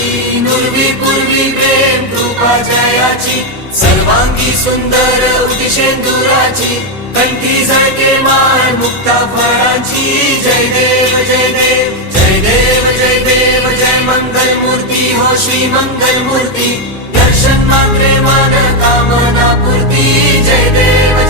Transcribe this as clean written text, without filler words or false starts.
जयाची नुरवी पूर्वी प्रेम कृपा जयाची सर्वांगी सुंदर उदिशेंदुराची कंठी झळके माळ मुक्ता फळांची जय देव जय देव जय देव जय देव जय मंगल मूर्ती हो श्री मंगल मूर्ती दर्शन मात्रे मान कामना पूर्ती जय देव